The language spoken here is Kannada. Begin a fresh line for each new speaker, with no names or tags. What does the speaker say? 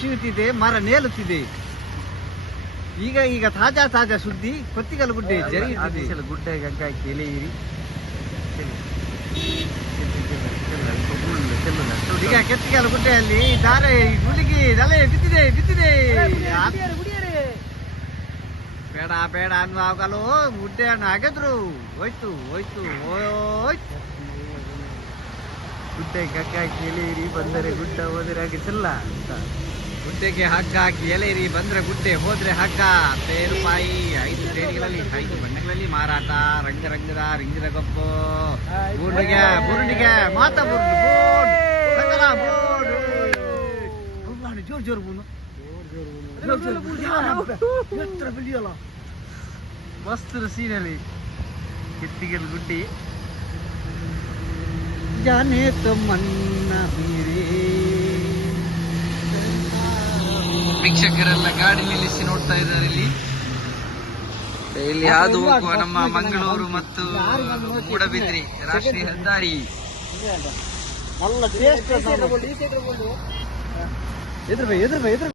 ಕುಸಿಯುತ್ತಿದೆ ಮರ ನೇಲುತ್ತಿದೆ. ಈಗ ಈಗ ತಾಜಾ ತಾಜಾ ಸುದ್ದಿ ಕೊತ್ತಿಗಲು ಗುಡ್ಡೆ ಜರಿಯುತ್ತಿದೆ.
ಗುಡ್ಡೆ ಗಂಗಾ. ಸ್ವಲ್ಪ
ಈಗ ಕೆತ್ತಿಗಲು ಗುಡ್ಡೆಯಲ್ಲಿ ದಾರೆ ಗುಳಿಗೆ ತಲೆ ಬಿದ್ದಿದೆ ಬಿದ್ದಿದೆ. ಬೇಡ ಬೇಡ ಅನ್ನುವಾಗಲೂ ಗುಡ್ಡೆಯನ್ನು ಹಾಕಿದ್ರು ಹೋಯ್ತು ಹೋಯ್ತು ಹೋಯ್ತು.
ಗುಡ್ಡ ಹಾಕಿ ಎಲೆ ಬಂದರೆ ಗುಡ್ಡ ಹೋದರೆ ಹಾಗೆ ಚೆಲ್ಲ ಅಂತ.
ಗುಡ್ಡೆಗೆ ಹಗ್ಗ ಹಾಕಿ ಎಲೆರಿ ಬಂದ್ರೆ ಗುಡ್ಡೆ, ಹೋದ್ರೆ ಹಗ್ಗ. ಪೇರುಪಾಯಿ ರೂಪಾಯಿ ಐದು ಶ್ರೇಣಿಗಳಲ್ಲಿ ಐದು ಬಣ್ಣಗಳಲ್ಲಿ ಮಾರಾಟ. ರಂಗ ರಂಗದ ರಿಂಗಿದ ಗೊಬ್ಬು. ಬುರುಡಿಗೆ ಬುರುಡಿಗೆ ಮಾತ ಬುರುಡು ಸಂಗಲ ಬೋರ್ಡ್ ಜೋರ್ ಜೋರ್ ಬೂನು
ಸೀನಲ್ಲಿ ಕೆತ್ತಿಗೆಲ್ ಗುಡ್ಡಿ.
ಜಾನೆ ತಮ್ಮನ್ನ ಮೀರಿ
ವೀಕ್ಷಕರೆಲ್ಲ ಗಾಡಿ ನಿಲ್ಲಿಸಿ ನೋಡ್ತಾ ಇದ್ದಾರೆ ಇಲ್ಲಿ. ಇಲ್ಲಿ ಹಾದು ಹೋಗುವ ನಮ್ಮ ಮಂಗಳೂರು ಮತ್ತು ಕೂಡಬಿದ್ರಿ ರಾಷ್ಟ್ರೀಯ ಹೆದ್ದಾರಿ.
ಎದುರು ಬೈ ಎದುರು ಬೈ ಎದುರು